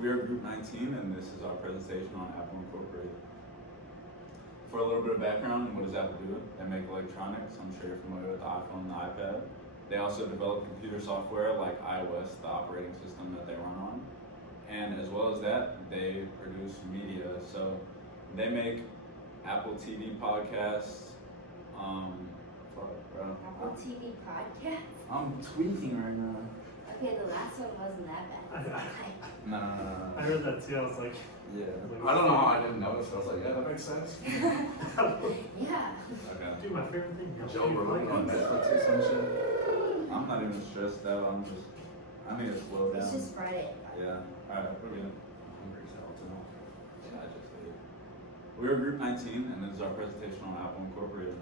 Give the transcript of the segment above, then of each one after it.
We are Group 19, and this is our presentation on Apple Incorporated. For a little bit of background, what does Apple do? They make electronics. I'm sure you're familiar with the iPhone and the iPad. They also develop computer software like iOS, the operating system that they run on. And as well as that, they produce media. So they make Apple TV podcasts. Apple TV podcast? I'm tweaking right now. Okay, the last one wasn't that bad. No. I heard that too. I was like, Yeah. I don't know how I didn't notice. I was like, yeah, that makes sense. Yeah. Okay. do my favorite thing. Joe Rogan on Netflix or some shit. I'm not even stressed out. I need to slow down. It's just Friday. Yeah. Alright, we're good. I'm hungry as hell too. Yeah, I just ate. We are Group 19, and this is our presentation on Apple Incorporated.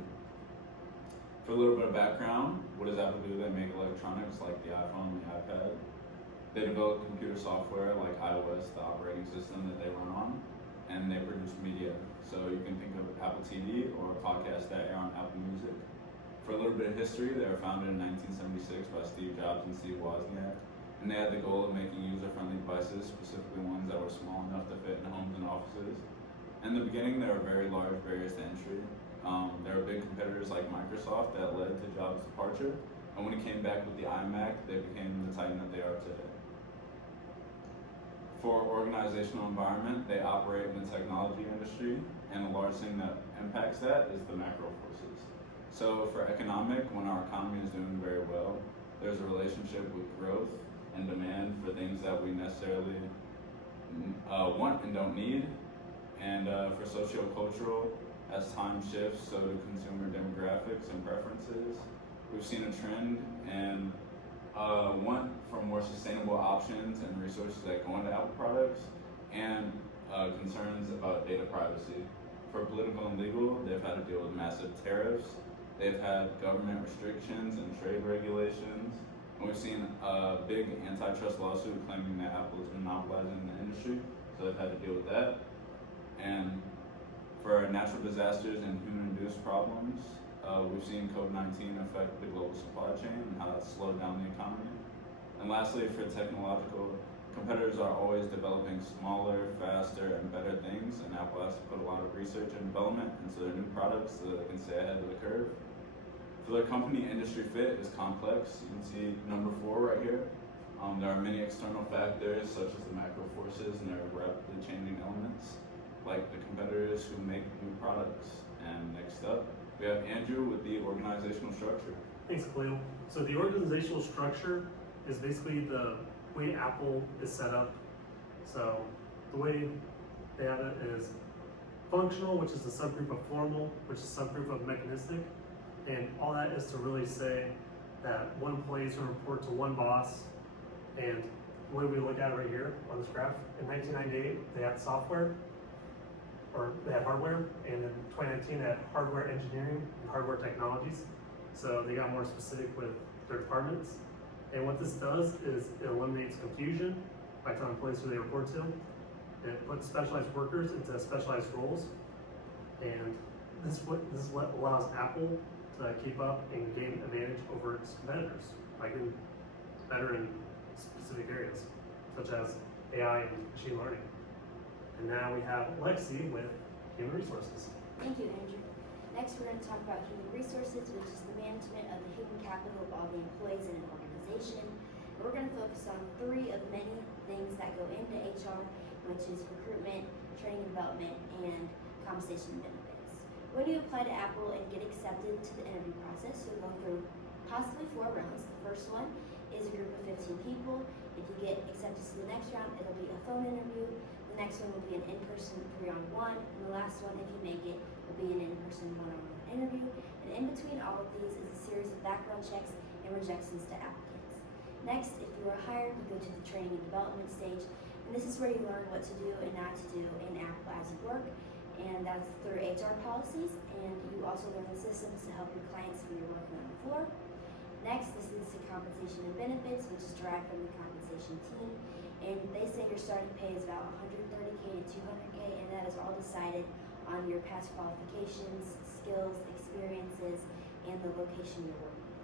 For a little bit of background, what does Apple do? They make electronics like the iPhone and the iPad. They develop computer software like iOS, the operating system that they run on, and they produce media. So you can think of Apple TV or podcasts that air on Apple Music. For a little bit of history, they were founded in 1976 by Steve Jobs and Steve Wozniak, and they had the goal of making user-friendly devices, specifically ones that were small enough to fit in homes and offices. In the beginning, there were very large barriers to entry. There were big competitors like Microsoft that led to Jobs' departure, and when he came back with the iMac, they became the titan that they are today. For organizational environment, they operate in the technology industry, and a large thing that impacts that is the macro forces. So for economic, when our economy is doing very well, there's a relationship with growth and demand for things that we necessarily want and don't need. And for socio-cultural, as time shifts, so do consumer demographics and preferences. We've seen a trend and want for more sustainable options and resources that go into Apple products, and concerns about data privacy. For political and legal, they've had to deal with massive tariffs. They've had government restrictions and trade regulations. And we've seen a big antitrust lawsuit claiming that Apple is monopolizing the industry, so they've had to deal with that. And for natural disasters and human-induced problems, we've seen COVID-19 affect the global supply chain and how that's slowed down the economy. And lastly, for technological, competitors are always developing smaller, faster, and better things, and Apple has to put a lot of research and development into their new products so that they can stay ahead of the curve. For their company, industry fit is complex. You can see number 4 right here. There are many external factors such as the macro forces and their rapidly changing elements, like the competitors who make new products. And next up, we have Andrew with the organizational structure. thanks, Khalil. So the organizational structure is basically the way Apple is set up. So the way they have it is functional, which is a subgroup of formal, which is a subgroup of mechanistic. And all that is to really say that one employee is going to report to one boss. And the way we look at it right here on this graph, in 1998, they had software, or they had hardware, and in 2019 they had hardware engineering and hardware technologies. So they got more specific with their departments. And what this does is it eliminates confusion by telling employees who they report to. It puts specialized workers into specialized roles. And this is what allows Apple to keep up and gain advantage over its competitors by getting better in specific areas, such as AI and machine learning. And now we have Lexi with Human Resources. Thank you, Andrew. Next, we're going to talk about human resources, which is the management of the human capital of all the employees in an organization. And we're going to focus on 3 of many things that go into HR, which is recruitment, training and development, and compensation and benefits. When you apply to Apple and get accepted to the interview process, you'll go through possibly 4 rounds. The first one is a group of 15 people. If you get accepted to the next round, it'll be a phone interview. The next one will be an in-person 3-on-1, and the last one, if you make it, will be an in-person 1-on-1 interview. And in between all of these is a series of background checks and rejections to applicants. Next, if you are hired, you go to the training and development stage, and this is where you learn what to do and not to do in Apple as you work, and that's through HR policies, and you also learn the systems to help your clients when you're working on the floor. Next, this leads to compensation and benefits, which is derived from the compensation team. And they say your starting pay is about $130K to $200K, and that is all decided on your past qualifications, skills, experiences, and the location you're working in.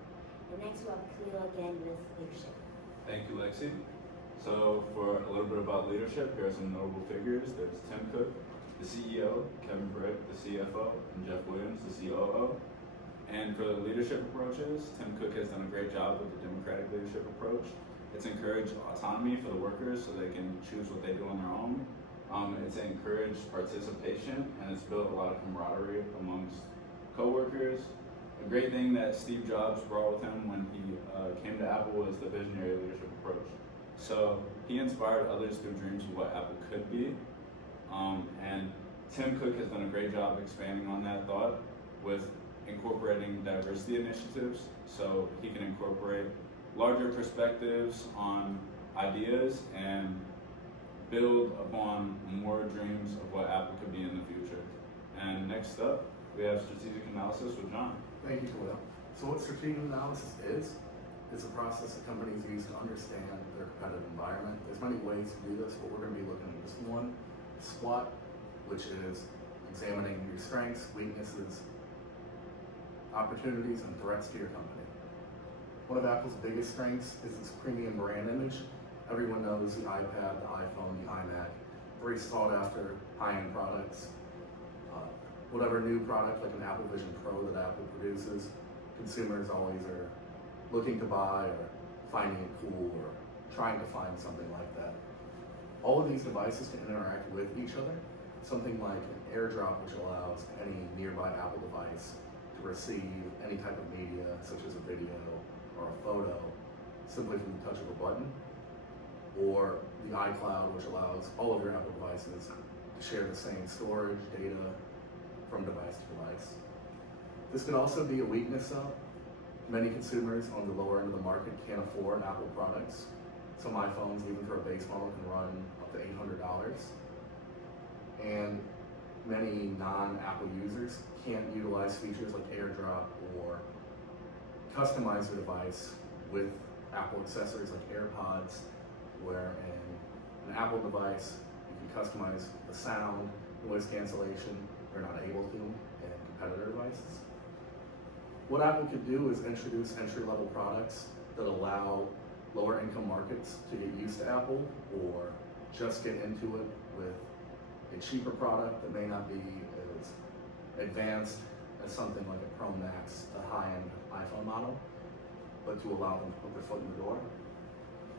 And next we'll have Khalil again with leadership. Thank you, Lexi. So for a little bit about leadership, here are some notable figures. There's Tim Cook, the CEO, Kevin Britt, the CFO, and Jeff Williams, the COO. And for the leadership approaches, Tim Cook has done a great job with the democratic leadership approach. It's encouraged autonomy for the workers so they can choose what they do on their own. It's encouraged participation, and it's built a lot of camaraderie amongst coworkers. A great thing that Steve Jobs brought with him when he came to Apple was the visionary leadership approach. So he inspired others through dreams of what Apple could be. And Tim Cook has done a great job expanding on that thought with incorporating diversity initiatives, so he can incorporate larger perspectives on ideas and build upon more dreams of what Apple could be in the future. And next up, we have strategic analysis with John. Thank you, Khalil. So what strategic analysis is a process that companies use to understand their competitive environment. There's many ways to do this, but we're going to be looking at this one, SWOT, which is examining your strengths, weaknesses, opportunities, and threats to your company. One of Apple's biggest strengths is its premium brand image. Everyone knows the iPad, the iPhone, the iMac, very sought after high-end products. Whatever new product like an Apple Vision Pro that Apple produces, consumers always are looking to buy or finding it cool or trying to find something like that. All of these devices can interact with each other. Something like an AirDrop, which allows any nearby Apple device to receive any type of media, such as a video or a photo, simply from the touch of a button. Or the iCloud, which allows all of your Apple devices to share the same storage, data, from device to device. This could also be a weakness though. Many consumers on the lower end of the market can't afford Apple products. Some iPhones, even for a base model, can run up to $800. And many non-Apple users can't utilize features like AirDrop or customize their device with Apple accessories like AirPods, where in an Apple device, you can customize the sound, noise cancellation. They're not able to in competitor devices. What Apple could do is introduce entry-level products that allow lower income markets to get used to Apple or just get into it with a cheaper product that may not be as advanced as something like a Pro Max, the high-end iPhone model, but to allow them to put their foot in the door.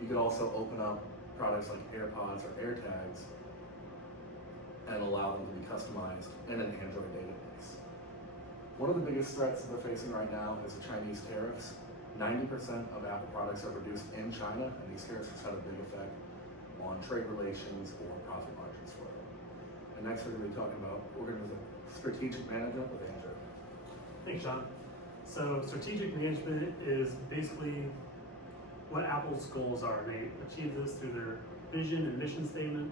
You could also open up products like AirPods or AirTags and allow them to be customized in an Android database. One of the biggest threats that they're facing right now is the Chinese tariffs. 90% of Apple products are produced in China, and these tariffs have had a big effect on trade relations or profit margins for them. And next we're going to be talking about strategic management with Andrew. Thanks, John. So strategic management is basically what Apple's goals are. They achieve this through their vision and mission statement.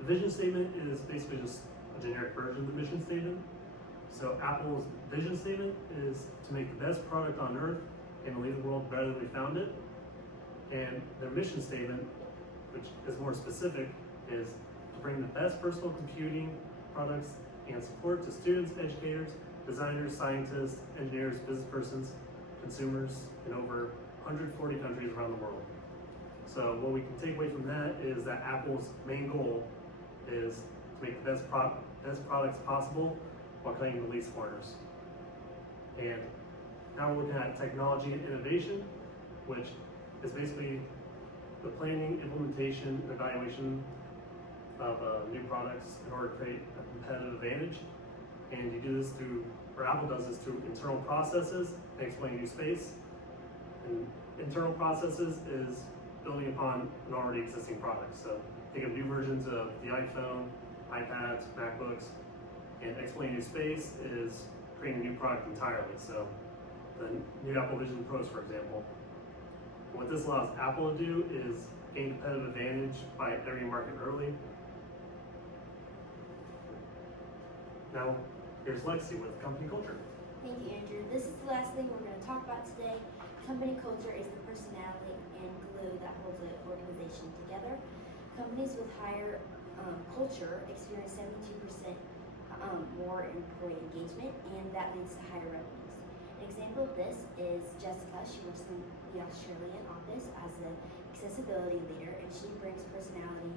The vision statement is basically just a generic version of the mission statement. So Apple's vision statement is to make the best product on earth and leave the world better than we found it. And their mission statement, which is more specific, is to bring the best personal computing products and support to students, educators, designers, scientists, engineers, business persons, consumers in over 140 countries around the world. So what we can take away from that is that Apple's main goal is to make the best products possible while cutting the least corners. And now we're looking at technology and innovation, which is basically the planning, implementation, and evaluation of new products in order to create a competitive advantage. And you do this through, or Apple does this through internal processes and explaining new space. And internal processes is building upon an already existing product. So think of new versions of the iPhone, iPads, MacBooks, and explaining new space is creating a new product entirely. So the new Apple Vision Pros, for example. What this allows Apple to do is gain competitive advantage by entering a market early. Now, here's Lexi with company culture. Thank you, Andrew. This is the last thing we're going to talk about today. Company culture is the personality and glue that holds an organization together. Companies with higher culture experience 72% more employee engagement, and that leads to higher revenues. And An example of this is Jessica. She works in the Australian office as an accessibility leader, and she brings personality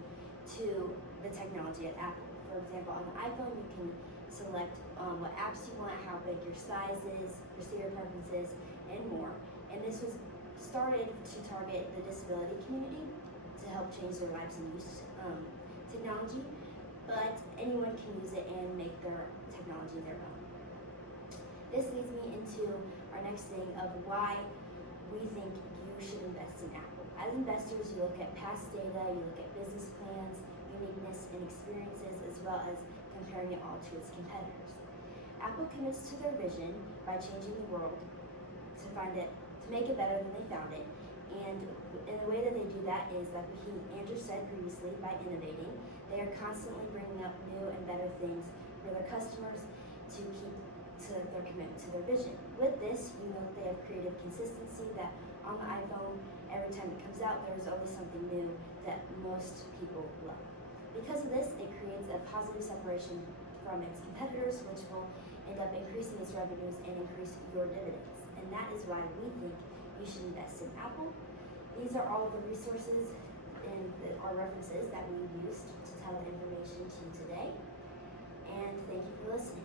to the technology at Apple. For example, on the iPhone, you can select what apps you want, how big your size is, your Siri preferences, and more. And this was started to target the disability community to help change their lives and use technology, but anyone can use it and make their technology their own. This leads me into our next thing of why we think you should invest in Apple. As investors, you look at past data, you look at business plans, uniqueness, and experiences, as well as comparing it all to its competitors. Apple commits to their vision by changing the world to make it better than they found it. And the way that they do that is, like Andrew said previously, by innovating. They are constantly bringing up new and better things for their customers to keep to their commitment to their vision. With this, you know that they have created consistency, that on the iPhone, every time it comes out, there is always something new that most people love. Because of this, it creates a positive separation from its competitors, which will end up increasing its revenues and increase your dividends. And that is why we think you should invest in Apple. These are all of the resources and our references that we used to tell the information to you today. And thank you for listening.